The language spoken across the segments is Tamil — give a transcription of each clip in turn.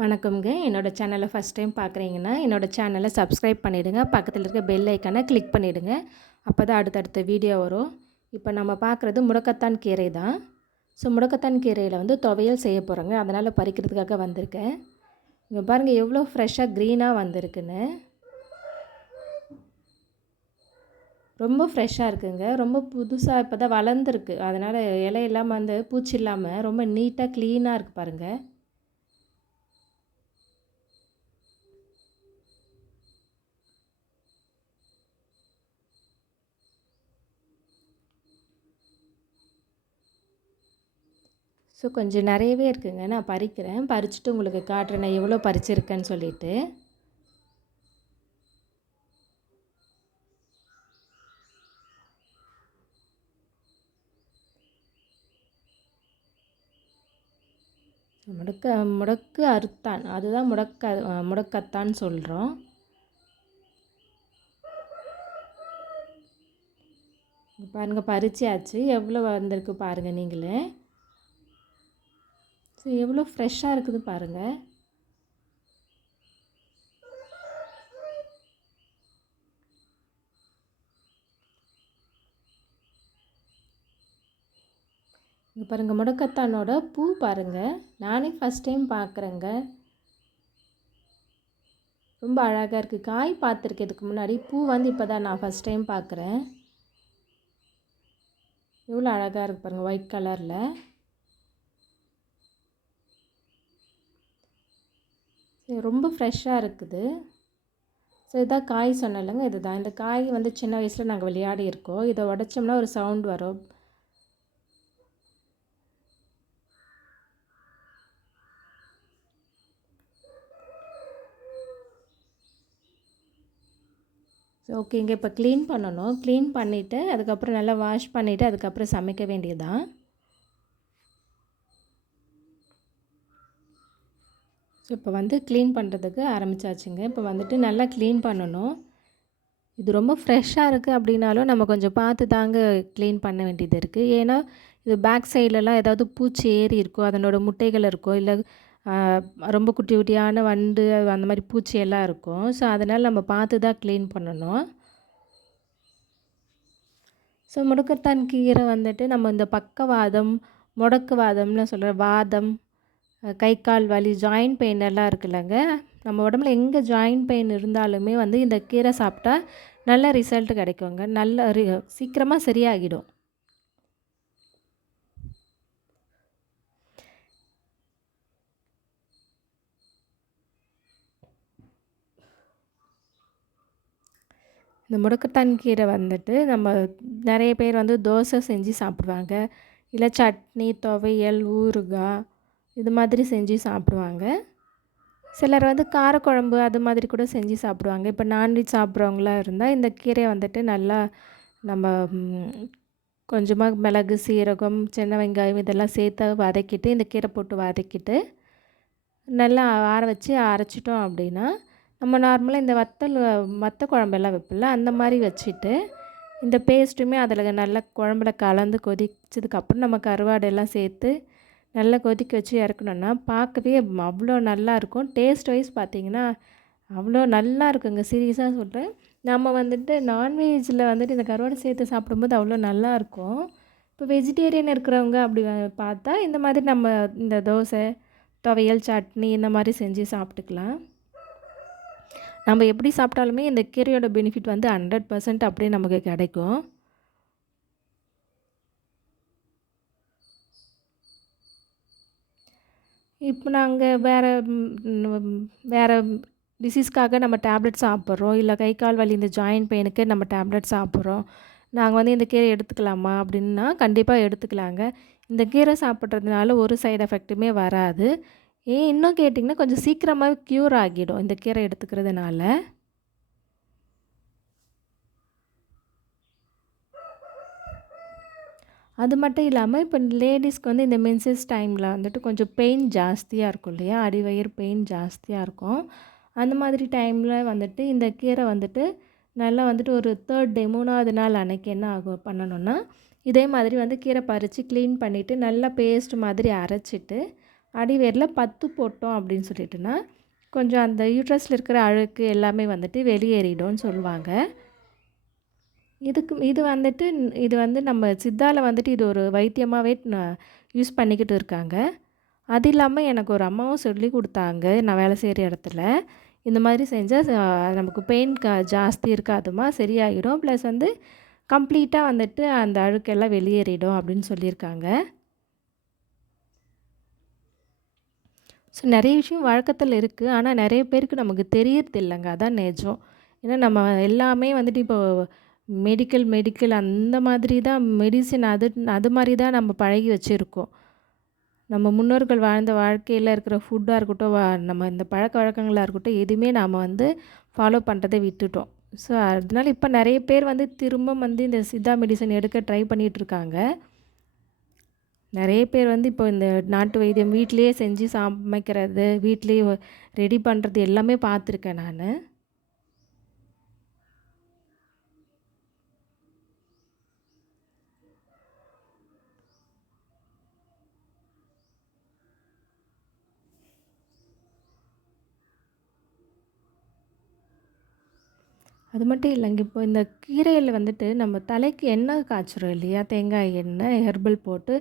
வணக்கம்ங்க. என்னோட சேனலை ஃபஸ்ட் டைம் பார்க்குறீங்கன்னா, என்னோட சேனலை சப்ஸ்கிரைப் பண்ணிவிடுங்க. பக்கத்தில் இருக்க பெல் ஐக்கானை கிளிக் பண்ணிவிடுங்க. அப்போ தான் அடுத்தடுத்த வீடியோ வரும். இப்போ நம்ம பார்க்குறது முடக்கத்தான் கீரை தான். ஸோ முடக்கத்தான் கீரையில் வந்து துவையல் செய்ய போகிறோங்க. அதனால் பறிக்கிறதுக்காக வந்திருக்கேன். இங்கே பாருங்கள் எவ்வளோ ஃப்ரெஷ்ஷாக க்ரீனாக வந்திருக்குன்னு. ரொம்ப ஃப்ரெஷ்ஷாக இருக்குங்க. ரொம்ப புதுசாக இப்போ தான் வளர்ந்துருக்கு. அதனால் இலை இல்லாமல் வந்து பூச்சி இல்லாமல் ரொம்ப நீட்டாக க்ளீனாக இருக்குது பாருங்கள். ஸோ கொஞ்சம் நிறையவே இருக்குங்க. நான் பறிக்கிறேன். பறிச்சுட்டு உங்களுக்கு காட்டுறேன் நான் எவ்வளோ பறிச்சிருக்கேன்னு சொல்லிட்டு. முடக்கு அறுத்தான், அதுதான் முடக்கத்தான் சொல்கிறோம். பாருங்கள் பறிச்சாச்சு. எவ்வளோ வந்திருக்கு பாருங்கள் நீங்களே. ஸோ எவ்வளோ ஃப்ரெஷ்ஷாக இருக்குது பாருங்கள். இங்கே பாருங்கள் முடக்கத்தானோட பூ பாருங்கள். நானே ஃபஸ்ட் டைம் பார்க்குறேங்க. ரொம்ப அழகாக இருக்குது. காய் பார்த்துருக்கேன் இதுக்கு முன்னாடி. பூ வந்து இப்போ தான் நான் ஃபஸ்ட் டைம் பார்க்குறேன். எவ்வளோ அழகாக இருக்குது பாருங்கள் ஒயிட் கலரில். ரொம்ப ஃப்ரெஷ்ஷாக இருக்குது. ஸோ இதான் காய் சொன்னலைங்க, இது தான். இந்த காய் வந்து சின்ன வயசில் நாங்கள் விளையாடி இருக்கோம். இதை உடைச்சோம்னா ஒரு சவுண்ட் வரும். ஸோ ஓகேங்க. இப்போ க்ளீன் பண்ணணும். க்ளீன் பண்ணிவிட்டு அதுக்கப்புறம் நல்லா வாஷ் பண்ணிவிட்டு அதுக்கப்புறம் சமைக்க வேண்டியதுதான். ஸோ இப்போ வந்து க்ளீன் பண்ணுறதுக்கு ஆரம்பித்தாச்சுங்க. இப்போ வந்துட்டு நல்லா க்ளீன் பண்ணணும். இது ரொம்ப ஃப்ரெஷ்ஷாக இருக்குது அப்படின்னாலும் நம்ம கொஞ்சம் பார்த்து தாங்க க்ளீன் பண்ண வேண்டியது இருக்குது. ஏன்னா இது பேக் சைட்லலாம் ஏதாவது பூச்சி ஏறி இருக்கும், அதனோட முட்டைகள் இருக்கும், இல்லை ரொம்ப குட்டி குட்டியான வண்டு அந்த மாதிரி பூச்சியெல்லாம் இருக்கும். ஸோ அதனால் நம்ம பார்த்து தான் க்ளீன் பண்ணணும். ஸோ முடக்கத்தான் கீரை வந்துட்டு நம்ம இந்த பக்கவாதம், முடக்குவாதம்னு சொல்கிற வாதம், கை கால் வலி, ஜாயிண்ட் பெயின் எல்லாம் இருக்குல்லங்க, நம்ம உடம்புல எங்கே ஜாயிண்ட் பெயின் இருந்தாலுமே வந்து இந்த கீரை சாப்பிட்டா நல்ல ரிசல்ட் கிடைக்குங்க. சீக்கிரமாக சரியாகிடும். இந்த முடக்கத்தான் கீரை வந்துட்டு நம்ம நிறைய பேர் வந்து தோசை செஞ்சு சாப்பிடுவாங்க, இல்லை சட்னி, துவையல், ஊறுகாய் இது மாதிரி செஞ்சு சாப்பிடுவாங்க. சிலர் வந்து காரக்குழம்பு அது மாதிரி கூட செஞ்சு சாப்பிடுவாங்க. இப்போ நான்வெஜ் சாப்பிட்றவங்களாம் இருந்தால் இந்த கீரையை வந்துட்டு நல்லா நம்ம கொஞ்சமாக மிளகு, சீரகம், சின்ன வெங்காயம் இதெல்லாம் சேர்த்து வதக்கிட்டு, இந்த கீரை போட்டு வதக்கிட்டு நல்லா ஆற வச்சு அரைச்சிட்டோம் அப்படின்னா, நம்ம நார்மலாக இந்த வத்த குழம்பெல்லாம் வைப்போம்ல அந்த மாதிரி வச்சுட்டு, இந்த பேஸ்ட்டுமே அதில் நல்லா குழம்புல கலந்து கொதிச்சதுக்கப்புறம் நம்ம கருவாடெல்லாம் சேர்த்து நல்லா கொதிக்க வச்சு இறக்கணுன்னா பார்க்கவே அவ்வளோ நல்லாயிருக்கும். டேஸ்ட் வைஸ் பார்த்திங்கன்னா அவ்வளோ நல்லா இருக்குங்க. சீரியஸாக சொல்கிறேன். நம்ம வந்துட்டு நான்வெஜ்ஜில் வந்துட்டு இந்த கருவாடு சேர்த்து சாப்பிடும்போது அவ்வளோ நல்லாயிருக்கும். இப்போ வெஜிடேரியன் இருக்கிறவங்க அப்படி பார்த்தா இந்த மாதிரி நம்ம இந்த தோசை, துவையல், சட்னி இந்த மாதிரி செஞ்சு சாப்பிட்டுக்கலாம். நம்ம எப்படி சாப்பிட்டாலுமே இந்த கீரையோட பெனிஃபிட் வந்து 100% அப்படியே நமக்கு கிடைக்கும். இப்போ நாங்கள் வேறு டிசீஸ்க்காக நம்ம டேப்லெட் சாப்பிட்றோம், இல்லை கை கால் வலி இந்த ஜாயிண்ட் பெயினுக்கு நம்ம டேப்லெட் சாப்பிட்றோம். நாங்கள் வந்து இந்த கீரை எடுத்துக்கலாமா அப்படின்னா கண்டிப்பாக எடுத்துக்கலாங்க. இந்த கீரை சாப்பிட்றதுனால ஒரு சைடு எஃபெக்ட்டுமே வராது. இன்னும் கேட்டிங்கன்னா கொஞ்சம் சீக்கிரமாகவே க்யூர் ஆகிடும் இந்த கீரை எடுத்துக்கிறதுனால. அது மட்டும் இல்லாமல் இப்போ லேடிஸ்க்கு வந்து இந்த மென்சஸ் டைமில் வந்துட்டு கொஞ்சம் பெயின் ஜாஸ்தியாக இருக்கும் இல்லையா, அடிவயிறு பெயின் ஜாஸ்தியாக இருக்கும். அந்த மாதிரி டைமில் வந்துட்டு இந்த கீரை வந்துட்டு நல்லா வந்துட்டு ஒரு 3rd டே 3வது நாள் அன்றைக்கி என்ன ஆகும் பண்ணணுன்னா, இதே மாதிரி வந்து கீரை பறித்து க்ளீன் பண்ணிவிட்டு நல்லா பேஸ்ட் மாதிரி அரைச்சிட்டு அடிவயிறில் 10 போட்டோம் அப்படின்னு சொல்லிட்டுனா கொஞ்சம் அந்த யூட்ரஸில் இருக்கிற அழுக்கு எல்லாமே வந்துட்டு வெளியேறிடும்னு சொல்லுவாங்க. இது வந்து நம்ம சித்தால வந்துட்டு இது ஒரு வைத்தியமாகவே யூஸ் பண்ணிக்கிட்டு இருக்காங்க. அது இல்லாமல் எனக்கு ஒரு அம்மாவும் சொல்லி கொடுத்தாங்க நான் வேலை செய்கிற இடத்துல. இந்த மாதிரி செஞ்சால் நமக்கு பெயின் ஜாஸ்தி இருக்காதுமா, சரியாயிடும். ப்ளஸ் வந்து கம்ப்ளீட்டாக வந்துட்டு அந்த அழுக்கெல்லாம் வெளியேறிடும் அப்படின்னு சொல்லியிருக்காங்க. ஸோ நிறைய விஷயம் வழக்கத்தில் இருக்குது. ஆனால் நிறைய பேருக்கு நமக்கு தெரியறது இல்லைங்க. அதான் நிஜம். ஏன்னா நம்ம எல்லாமே வந்துட்டு இப்போ மெடிக்கல் அந்த மாதிரி தான் மெடிசின் அது மாதிரி தான் நம்ம பழகி வச்சுருக்கோம். நம்ம முன்னோர்கள் வாழ்ந்த வாழ்க்கையில் இருக்கிற ஃபுட்டாக இருக்கட்டும், நம்ம இந்த பழக்கவழக்கங்களாக இருக்கட்டும், எதுவுமே நாம் வந்து ஃபாலோ பண்ணுறதை விட்டுட்டோம். ஸோ அதனால இப்போ நிறைய பேர் வந்து திரும்ப வந்து இந்த சித்தா மெடிசன் எடுக்க ட்ரை பண்ணிகிட்ருக்காங்க. நிறைய பேர் வந்து இப்போ இந்த நாட்டு வைத்தியம் வீட்டிலேயே செஞ்சு சமைக்கிறது, வீட்டிலேயே ரெடி பண்ணுறது எல்லாமே பார்த்துருக்கேன் நான். அது மட்டும் இல்லைங்க. இப்போ இந்த கீரையில வந்துட்டு நம்ம தலைக்கு எண்ணெய் காய்ச்சுறோம் இல்லையா? தேங்காய் எண்ணெய், ஹெர்பல் போட்டு.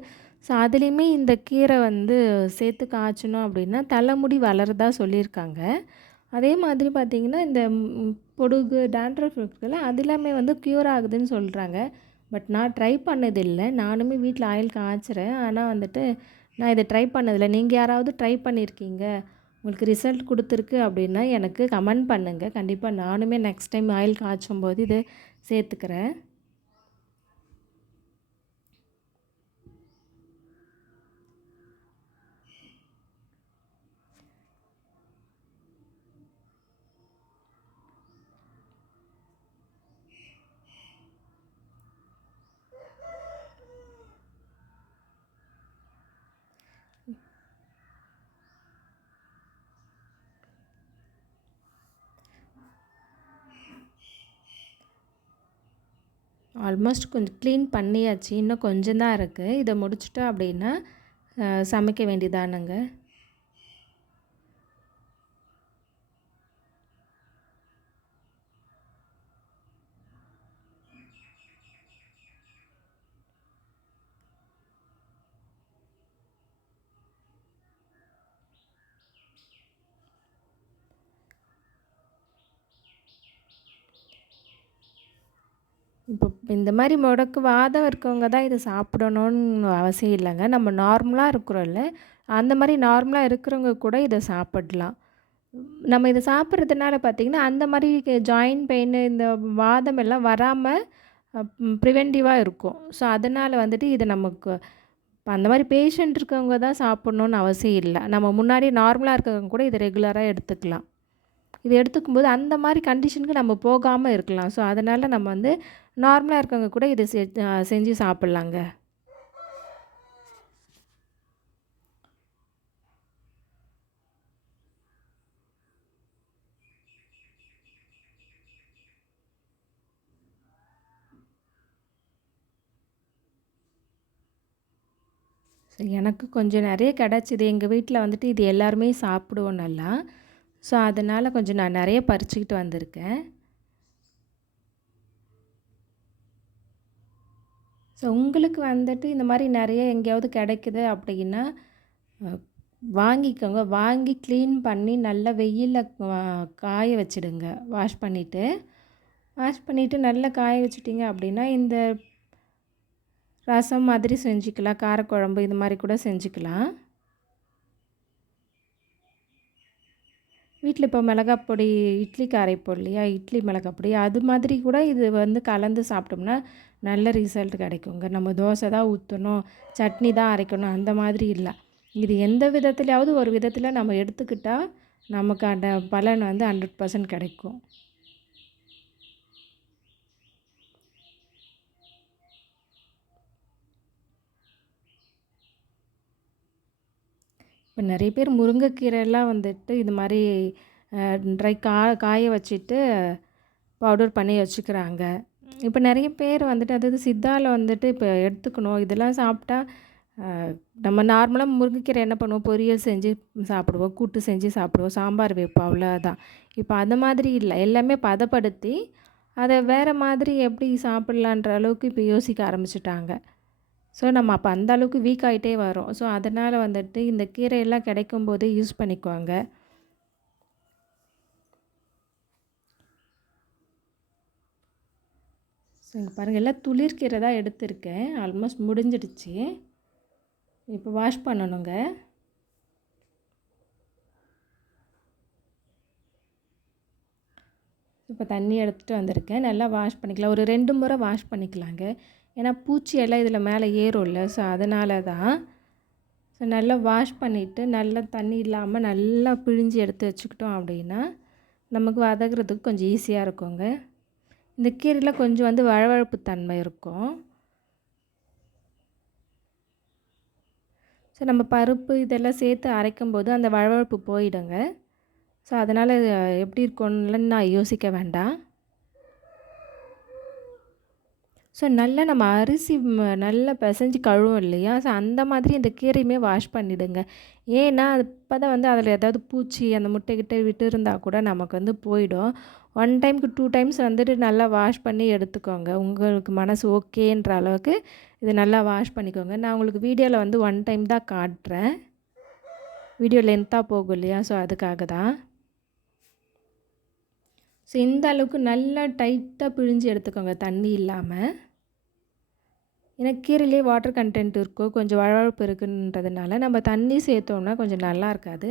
ஸோ அதுலேயுமே இந்த கீரை வந்து சேர்த்து காய்ச்சினோம் அப்படின்னா, தலைமுடி வளருதா சொல்லியிருக்காங்க. அதே மாதிரி பார்த்திங்கன்னா, இந்த பொடுகு, டாண்ட்ரஃப் இருக்குல்ல, அது எல்லாமே வந்து க்யூர் ஆகுதுன்னு சொல்கிறாங்க. பட் நான் ட்ரை பண்ணதில்லை. நானுமே வீட்டில் ஆயில் காய்ச்சுறேன். ஆனால் வந்துட்டு நான் இதை ட்ரை பண்ணதில்லை. நீங்கள் யாராவது ட்ரை பண்ணியிருக்கீங்க? உங்களுக்கு ரிசல்ட் கொடுத்துருக்கு அப்படின்னா எனக்கு கமெண்ட் பண்ணுங்கள். கண்டிப்பாக நானுமே நெக்ஸ்ட் டைம் ஆயில் காய்ச்சும்போது இதை சேர்த்துக்கிறேன். ஆல்மோஸ்ட் கொஞ்சம் க்ளீன் பண்ணியாச்சு. இன்னும் கொஞ்சம் தான் இருக்குது. இதை முடிச்சுட்டோம் அப்படின்னா சமைக்க வேண்டியதானுங்க. இப்போ இந்த மாதிரி முடக்கு வாதம் இருக்கவங்க தான் இதை சாப்பிடணும்னு அவசியம் இல்லைங்க. நம்ம நார்மலாக இருக்கிறோம்ல, அந்த மாதிரி நார்மலாக இருக்கிறவங்க கூட இதை சாப்பிடலாம். நம்ம இதை சாப்பிட்றதுனால பார்த்திங்கன்னா, அந்த மாதிரி ஜாயிண்ட் பெயின், இந்த வாதம் எல்லாம் வராமல் ப்ரிவென்டிவாக இருக்கும். ஸோ அதனால் வந்துட்டு இது நமக்கு அந்த மாதிரி பேஷண்ட் இருக்கவங்க தான் சாப்பிட்ணுன்னு அவசியம் இல்லை. நம்ம முன்னாடி நார்மலாக இருக்கிறவங்க கூட இதை ரெகுலராக எடுத்துக்கலாம். இது எடுத்துக்கும்போது அந்த மாதிரி கண்டிஷனுக்கு நம்ம போகாமல் இருக்கலாம். ஸோ அதனால் நம்ம வந்து நார்மலாக இருக்கவங்க கூட இதை செஞ்சு சாப்பிட்லாங்க. எனக்கு கொஞ்சம் நிறைய கிடச்சிது. எங்கள் வீட்டில் வந்துட்டு இது எல்லாருமே சாப்பிடுவோம் நல்லா. ஸோ அதனால் கொஞ்சம் நான் நிறைய பறிச்சுக்கிட்டு வந்திருக்கேன். ஸோ உங்களுக்கு வந்துட்டு இந்த மாதிரி நிறைய எங்கேயாவது கிடைக்குது அப்படின்னா வாங்கிக்கோங்க. வாங்கி க்ளீன் பண்ணி நல்லா வெயிலில் காய வச்சுடுங்க. வாஷ் பண்ணிவிட்டு நல்லா காய வச்சுட்டிங்க அப்படின்னா இந்த ரசம் மாதிரி செஞ்சுக்கலாம், காரக்குழம்பு இது மாதிரி கூட செஞ்சுக்கலாம். வீட்டில் இப்போ மிளகாப்பொடி இட்லிக்கு அரைப்போம் இல்லையா, இட்லி மிளகாப்பொடி அது மாதிரி கூட இது வந்து கலந்து சாப்பிட்டோம்னா நல்ல ரிசல்ட் கிடைக்குங்க. நம்ம தோசை தான் ஊற்றணும், சட்னி தான் அரைக்கணும் அந்த மாதிரி இல்லை. இது எந்த விதத்துலையாவது ஒரு விதத்தில் நம்ம எடுத்துக்கிட்டால் நமக்கு அந்த பலன் வந்து 100% கிடைக்கும். இப்போ நிறைய பேர் முருங்கைக்கீரைலாம் வந்துட்டு இது மாதிரி ட்ரை காய வச்சுட்டு பவுடர் பண்ணி வச்சுக்கிறாங்க. இப்போ நிறைய பேர் வந்துட்டு அதாவது சித்தாவில் வந்துட்டு இப்போ எடுத்துக்கணும் இதெல்லாம் சாப்பிட்டா நம்ம நார்மலாக முருங்கைக்கீரை என்ன பண்ணுவோம், பொரியல் செஞ்சு சாப்பிடுவோம், கூட்டு செஞ்சு சாப்பிடுவோம், சாம்பார் வைப்போம், அவ்வளோதான். இப்போ அந்த மாதிரி இல்லை, எல்லாமே பதப்படுத்தி அதை வேறு மாதிரி எப்படி சாப்பிட்லான்ற அளவுக்கு இப்போ யோசிக்க ஆரம்பிச்சுட்டாங்க. ஸோ நம்ம அப்போ அந்த அளவுக்கு வீக் ஆகிட்டே வரோம். ஸோ அதனால் வந்துட்டு இந்த கீரையெல்லாம் கிடைக்கும் போதே யூஸ் பண்ணிக்குவாங்க. ஸோ இங்கே பாருங்கள், எல்லாம் துளிர்கீரை தான் எடுத்திருக்கேன். ஆல்மோஸ்ட் முடிஞ்சிடுச்சு. இப்போ வாஷ் பண்ணணுங்க. இப்போ தண்ணி எடுத்துகிட்டு வந்திருக்கேன். நல்லா வாஷ் பண்ணிக்கலாம். ஒரு 2 முறை வாஷ் பண்ணிக்கலாங்க. ஏன்னா பூச்சி எல்லாம் இதில் மேலே ஏறும்ல. ஸோ அதனால தான். ஸோ நல்லா வாஷ் பண்ணிவிட்டு நல்லா தண்ணி இல்லாமல் நல்லா பிழிஞ்சு எடுத்து வச்சுக்கிட்டோம் அப்படின்னா நமக்கு வதக்குறதுக்கு கொஞ்சம் ஈஸியாக இருக்குங்க. இந்த கீரையில் கொஞ்சம் வந்து வழவழப்பு தன்மை இருக்கும். ஸோ நம்ம பருப்பு இதெல்லாம் சேர்த்து அரைக்கும்போது அந்த வழவழப்பு போயிடுங்க. ஸோ அதனால் எப்படி இருக்கும்னு நான் யோசிக்க வேண்டாம். ஸோ நல்லா நம்ம அரிசி நல்லா பிசைஞ்சு கழுவோம் இல்லையா? ஸோ அந்த மாதிரி இந்த கீரையுமே வாஷ் பண்ணிவிடுங்க. ஏன்னா அது இப்போ தான் வந்து அதில் ஏதாவது பூச்சி அந்த முட்டைக்கிட்ட விட்டு இருந்தால் கூட நமக்கு வந்து போயிடும். 1 டைமுக்கு 2 டைம்ஸ் வந்துட்டு நல்லா வாஷ் பண்ணி எடுத்துக்கோங்க. உங்களுக்கு மனசு ஓகேன்ற அளவுக்கு இது நல்லா வாஷ் பண்ணிக்கோங்க. நான் உங்களுக்கு வீடியோவில் வந்து 1 டைம் தான் காட்டுறேன். வீடியோ லென்த்தாக போகும் இல்லையா? ஸோ அதுக்காக தான். ஸோ இந்த அளவுக்கு நல்லா டைட்டாக பிழிஞ்சு எடுத்துக்கோங்க தண்ணி இல்லாமல். ஏன்னா கீரையிலே வாட்டர் கண்டென்ட் இருக்கும், கொஞ்சம் வழவழப்பு இருக்குன்றதுனால நம்ம தண்ணி சேர்த்தோம்னா கொஞ்சம் நல்லா இருக்காது.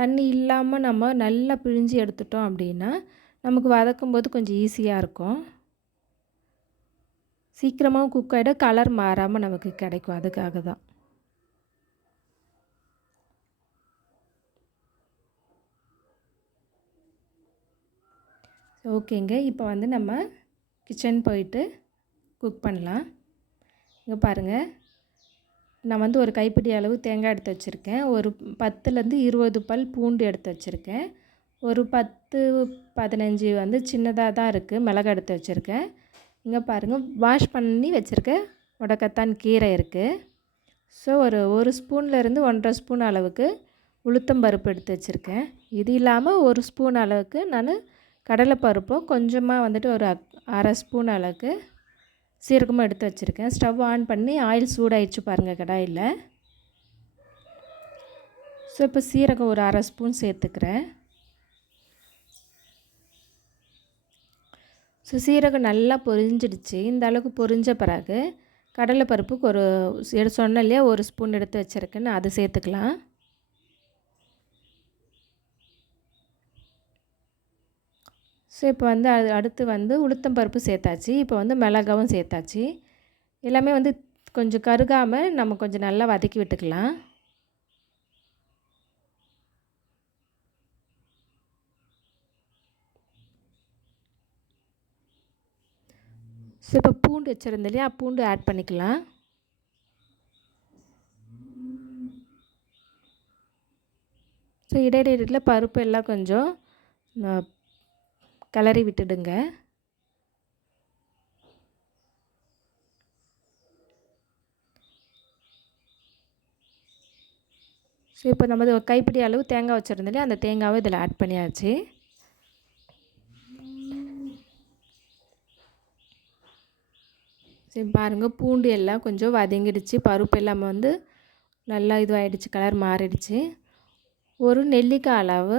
தண்ணி இல்லாமல் நம்ம நல்லா பிழிஞ்சு எடுத்துட்டோம் அப்படின்னா நமக்கு வதக்கும்போது கொஞ்சம் ஈஸியாக இருக்கும். சீக்கிரமாகவும் குக் ஆகிடும், கலர் மாறாமல் நமக்கு கிடைக்கும். அதுக்காக தான். ஓகேங்க, இப்போ வந்து நம்ம கிச்சன் போயிட்டு குக் பண்ணலாம். இங்கே பாருங்கள், நான் வந்து ஒரு கைப்பிடி அளவு தேங்காய் எடுத்து வச்சுருக்கேன். ஒரு 10லேருந்து 20 பல் பூண்டு எடுத்து வச்சுருக்கேன். ஒரு 10, 15 வந்து சின்னதாக தான் இருக்குது மிளகாய் எடுத்து வச்சுருக்கேன். இங்கே பாருங்கள், வாஷ் பண்ணி வச்சுருக்க முடக்கத்தான் கீரை இருக்குது. ஸோ ஒரு ஸ்பூன்லேருந்து 1½ ஸ்பூன் அளவுக்கு உளுத்தம்பருப்பு எடுத்து வச்சுருக்கேன். இது இல்லாமல் 1 ஸ்பூன் அளவுக்கு நான் கடலைப்பருப்பும் கொஞ்சமாக வந்துட்டு ஒரு 1/2 ஸ்பூன் அளவுக்கு சீரகமும் எடுத்து வச்சுருக்கேன். ஸ்டவ் ஆன் பண்ணி ஆயில் சூடாயிடுச்சு பாருங்கள் கடாயில். ஸோ இப்போ சீரகம் ஒரு 1/2 ஸ்பூன் சேர்த்துக்கிறேன். ஸோ சீரகம் நல்லா பொரிஞ்சிடுச்சு. இந்த அளவுக்கு பொரிஞ்ச பிறகு கடலைப்பருப்புக்கு சொன்னேன் இல்லையா, 1 ஸ்பூன் எடுத்து வச்சுருக்கேன்னு அதை சேர்த்துக்கலாம். ஸோ இப்போ வந்து அடுத்து வந்து உளுத்தம்பருப்பு சேர்த்தாச்சு. இப்போ வந்து மிளகாவும் சேர்த்தாச்சு. எல்லாமே வந்து கொஞ்சம் கருகாமல் நம்ம கொஞ்சம் நல்லா வதக்கி விட்டுக்கலாம். ஸோ இப்போ பூண்டு வச்சுருந்தேன் இல்லையா, பூண்டு ஆட் பண்ணிக்கலாம். ஸோ இடையிடையில் பருப்பு எல்லாம் கொஞ்சம் கிளறி விட்டுடுங்க. ஸோ இப்போ நம்ம கைப்பிடி அளவு தேங்காய் வச்சுருந்தோம், அந்த தேங்காவை இதில் ஆட் பண்ணியாச்சு. சரி பாருங்கள், பூண்டு எல்லாம் கொஞ்சம் வதங்கிடுச்சு, பருப்பு எல்லாமே வந்து நல்லா இதுவாகிடுச்சு, கலர் மாறிடுச்சு. ஒரு நெல்லிக்காய் அளவு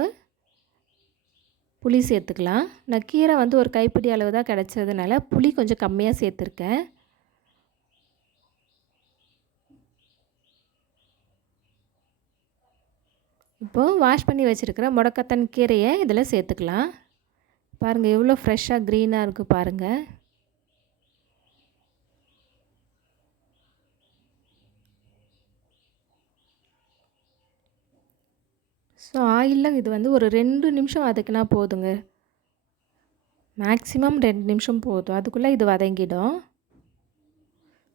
புளி சேர்த்துக்கலாம். நான் கீரை வந்து ஒரு கைப்பிடி அளவு தான் கிடச்சதுனால புளி கொஞ்சம் கம்மியாக சேர்த்துருக்கேன். இப்போது வாஷ் பண்ணி வச்சுருக்கிற முடக்கத்தான் கீரையை இதில் சேர்த்துக்கலாம். பாருங்கள் எவ்வளோ ஃப்ரெஷ்ஷாக க்ரீனாக இருக்குது பாருங்கள். ஸோ ஆயிலில் இது வந்து ஒரு 2 நிமிஷம் வதக்கினா போதுங்க. மேக்ஸிமம் 2 நிமிஷம் போதும், அதுக்குள்ளே இது வதங்கிடும்.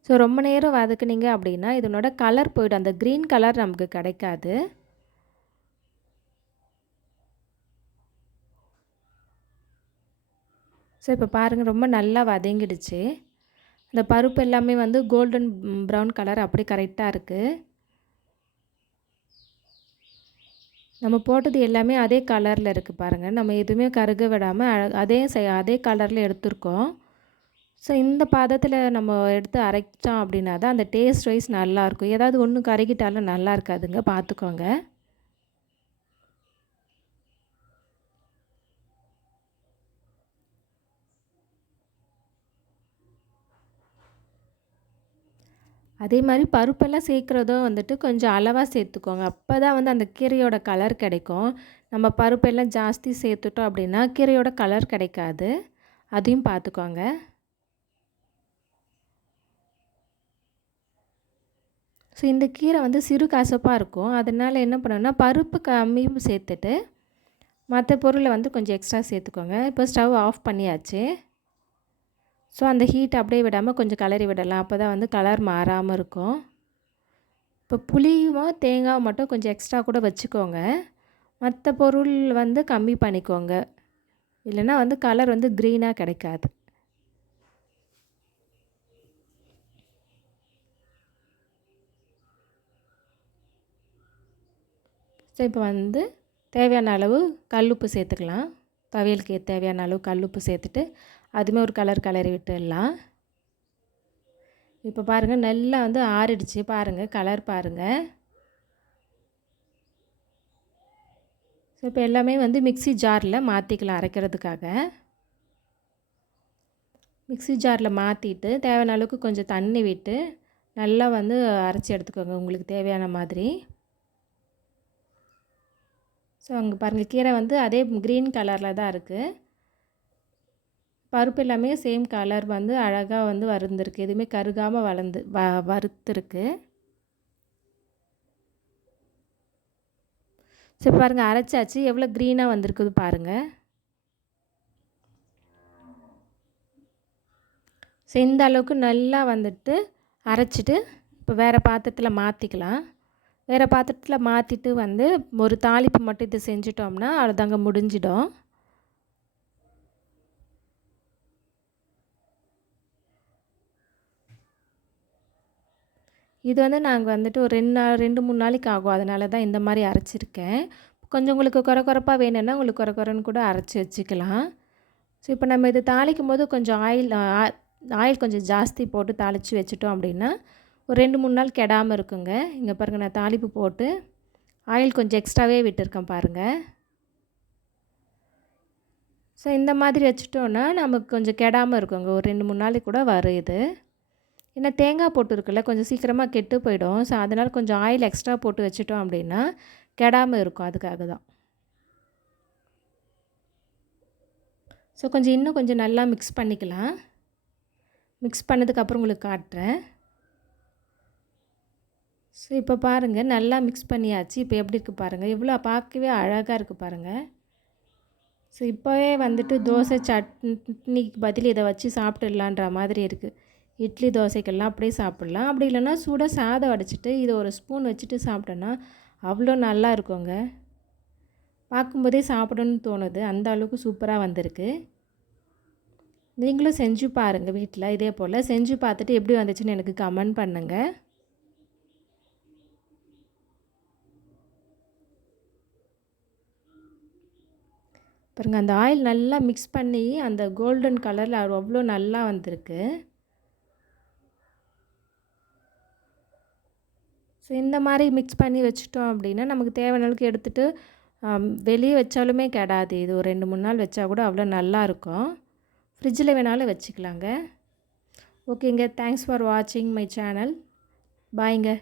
ஸோ ரொம்ப நேரம் வதக்குனீங்க அப்படின்னா இதனோட கலர் போய்டும், அந்த க்ரீன் கலர் நமக்கு கிடைக்காது. ஸோ இப்போ பாருங்கள் ரொம்ப நல்லா வதங்கிடுச்சு. இந்த பருப்பு எல்லாமே வந்து கோல்டன் ப்ரௌன் கலர் அப்படி கரெக்டாக இருக்குது. நம்ம போட்டது எல்லாமே அதே கலரில் இருக்குது பாருங்கள். நம்ம எதுவுமே கருக விடாமல் அதே கலரில் எடுத்துருக்கோம். ஸோ இந்த பதத்தில் நம்ம எடுத்து அரைச்சோம் அப்படின்னா தான் அந்த டேஸ்ட் வைஸ் நல்லாயிருக்கும். ஏதாவது ஒன்று கருகிட்டாலும் நல்லா இருக்காதுங்க, பார்த்துக்கோங்க. அதே மாதிரி பருப்பெல்லாம் சேர்க்குறதும் வந்துட்டு கொஞ்சம் அளவாக சேர்த்துக்கோங்க. அப்போ தான் வந்து அந்த கீரையோட கலர் கிடைக்கும். நம்ம பருப்பெல்லாம் ஜாஸ்தி சேர்த்துட்டோம் அப்படின்னா கீரையோட கலர் கிடைக்காது. அதையும் பார்த்துக்கோங்க. ஸோ இந்த கீரை வந்து சிறு கசப்பாக இருக்கும். அதனால் என்ன பண்ணணும்னா பருப்பு கம்மியும் சேர்த்துட்டு மற்ற பொருளை வந்து கொஞ்சம் எக்ஸ்ட்ரா சேர்த்துக்கோங்க. இப்போ ஸ்டவ் ஆஃப் பண்ணியாச்சு. ஸோ அந்த ஹீட் அப்படியே விடாமல் கொஞ்சம் கிளறி விடலாம். அப்போ தான் வந்து கலர் மாறாமல் இருக்கும். இப்போ புளியும் தேங்காய் மட்டும் கொஞ்சம் எக்ஸ்ட்ரா கூட வச்சுக்கோங்க. மற்ற பொருள் வந்து கம்மி பண்ணிக்கோங்க. இல்லைன்னா வந்து கலர் வந்து க்ரீனாக கிடைக்காது. ஸோ இப்போ வந்து தேவையான அளவு கல்லுப்பு சேர்த்துக்கலாம். துவையலுக்கு தேவையான அளவு கல்லுப்பு சேர்த்துட்டு அதுவுமே ஒரு கலர் கிளறி விட்டுடலாம். இப்போ பாருங்கள் நல்லா வந்து ஆறிடுச்சு. பாருங்கள் கலர் பாருங்கள். ஸோ இப்போ எல்லாமே வந்து மிக்ஸி ஜாரில் மாற்றிக்கலாம் அரைக்கிறதுக்காக. மிக்ஸி ஜாரில் மாற்றிட்டு தேவையான அளவுக்கு கொஞ்சம் தண்ணி விட்டு நல்லா வந்து அரைச்சி எடுத்துக்கோங்க உங்களுக்கு தேவையான மாதிரி. ஸோ அங்கே பாருங்கள் கீரை வந்து அதே க்ரீன் கலரில் தான் இருக்குது. பருப்பு எல்லாமே சேம் கலர் வந்து அழகாக வந்து வறுந்துருக்கு. எதுவுமே கருகாமல் வறுத்துருக்கு. ஸோ பாருங்கள் அரைச்சாச்சு. எவ்வளோ க்ரீனாக வந்திருக்குது பாருங்கள். ஸோ இந்த அளவுக்கு நல்லா வந்துட்டு அரைச்சிட்டு இப்போ வேறு பாத்திரத்தில் மாற்றிக்கலாம். வேறு பாத்திரத்தில் மாற்றிட்டு வந்து ஒரு தாளிப்பு மட்டும் இது செஞ்சிட்டோம்னா அவ்வளோதாங்க, முடிஞ்சிடும். இது வந்து நாங்கள் வந்துட்டு ஒரு 2-3 நாளைக்கு ஆகும். அதனால தான் இந்த மாதிரி அரைச்சிருக்கேன். கொஞ்சம் உங்களுக்கு கொரப்பாக வேணும்னா உங்களுக்கு கொரன்னு கூட அரைச்சி வச்சுக்கலாம். ஸோ இப்போ நம்ம இது தாளிக்கும் போது கொஞ்சம் ஆயில் கொஞ்சம் ஜாஸ்தி போட்டு தாளித்து வச்சுட்டோம் அப்படின்னா ஒரு 2-3 நாள் கெடாமல் இருக்குங்க. இங்கே பாருங்கள் நான் தாளிப்பு போட்டு ஆயில் கொஞ்சம் எக்ஸ்ட்ராவே விட்டுருக்கேன் பாருங்கள். ஸோ இந்த மாதிரி வச்சுட்டோன்னா நமக்கு கொஞ்சம் கெடாமல் இருக்குங்க. ஒரு 2-3 நாளைக்கு கூட வரும் இது. ஏன்னா தேங்காய் போட்டுருக்குல்ல, கொஞ்சம் சீக்கிரமாக கெட்டு போயிடும். ஸோ அதனால் கொஞ்சம் ஆயில் எக்ஸ்ட்ரா போட்டு வச்சுட்டோம் அப்படின்னா கெடாமல் இருக்கும். அதுக்காக தான். ஸோ இன்னும் கொஞ்சம் நல்லா மிக்ஸ் பண்ணிக்கலாம். மிக்ஸ் பண்ணதுக்கப்புறம் உங்களுக்கு காட்டுறேன். ஸோ இப்போ பாருங்கள் நல்லா மிக்ஸ் பண்ணியாச்சு. இப்போ எப்படி இருக்குது பாருங்கள், எவ்வளோ பார்க்கவே அழகாக இருக்குது பாருங்கள். ஸோ இப்போவே வந்துட்டு தோசை சட்னிக்கு பதில் இதை வச்சு சாப்பிட்டுடலான்ற மாதிரி இருக்குது. இட்லி தோசைக்கெல்லாம் அப்படியே சாப்பிட்லாம். அப்படி இல்லைன்னா சூடாக சாதம் வடிச்சிட்டு இதை ஒரு ஸ்பூன் வச்சுட்டு சாப்பிட்டோன்னா அவ்வளோ நல்லா இருக்குங்க. பார்க்கும்போதே சாப்பிடணும்னு தோணுது. அந்த அளவுக்கு சூப்பராக வந்திருக்கு. நீங்களும் செஞ்சு பாருங்கள் வீட்டில். இதே போல் செஞ்சு பார்த்துட்டு எப்படி வந்துச்சுன்னு எனக்கு கமெண்ட் பண்ணுங்கள். பாருங்கள் அந்த ஆயில் நல்லா மிக்ஸ் பண்ணி அந்த கோல்டன் கலரில் அவ்வளோ நல்லா வந்திருக்கு. ஸோ இந்த மாதிரி மிக்ஸ் பண்ணி வச்சுட்டோம் அப்படின்னா நமக்கு தேவையான அளவுக்கு எடுத்துகிட்டு வெளியே வச்சாலுமே கெடாது. இது ஒரு 2-3 நாள் வச்சா கூட அவ்வளோ நல்லாயிருக்கும். ஃப்ரிட்ஜில் வேணாலும் வச்சுக்கலாங்க. ஓகேங்க, தேங்க்ஸ் ஃபார் வாட்சிங் மை சேனல். பாய்ங்க.